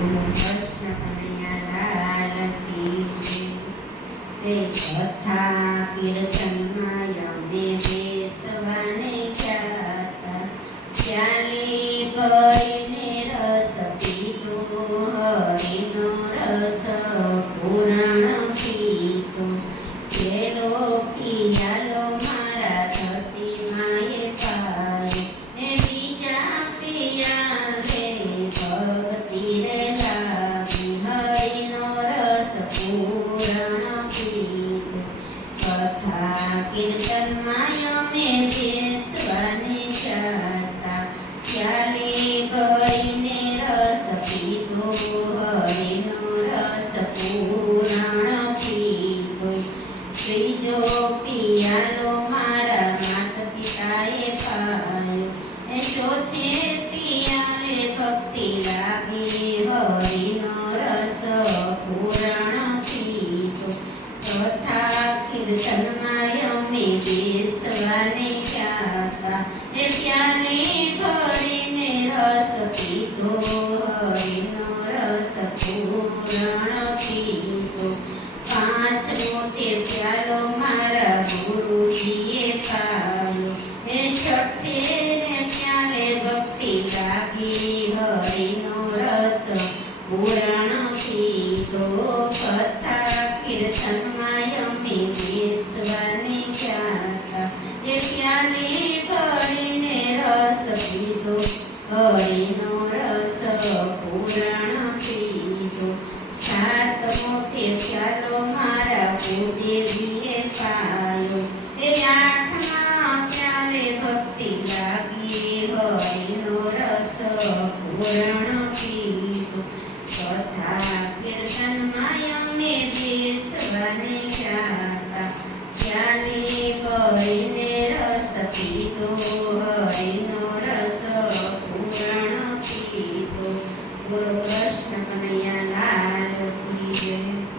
કૃષ્ણ કનૈયા લાલ કી જય। કથા કીર્તનમાં યમે બેસવાને જાતા, ચાલી ભરીને રસ પીતો, હરિનો રસ પૂરણ પીતો। પેલો પિયાલો મારા ધરતી માએ પાયો, એ બીજા પિયાલે ભક્તિ રે લાગી, હરિનો રસ પૂરણ પીતો। કથા કીર્તનમાં યમે બેસવાને જાતા, ચાલી ભરીને રસ પીતો, હરિનો રસ પૂરણ પીતો। ત્રીજો પિયાલો મારા માતા પિતાએ પાયો, એ ચોથે પિયાલે ભક્તિ લાગી, હરિનો રસ પૂરણ પીતો। કથા કીર્તનમાં યમે બેસવાને જાતા, એ પ્યાલે ભરીને રસ પીતો, હરિનો રસ પૂરણ પીતો। પાંચમો તે પ્યાલો મારા ગુરુજીએ પાયો, એ છઠ્ઠે ને પ્યાલે ભક્તિ લાગી, હરિનો રસ પૂરણ પીતો। કથા કીર્તનમાં યમે બેસવાને જાતા, એ પ્યાલે ભરીને રસ પીતો, હરિનો રસ પૂરણ પીતો। સાતમો તે પ્યાલો મારા ભૂદેવીએ પાયો, એ આઠમા પ્યાલે ભક્તિ લાગી, હરિનો રસ પૂરણ પીતો। કથા કીર્તનમાં યમે બેસવાને જાતા, ચાલી ભરીને રસ પીતો,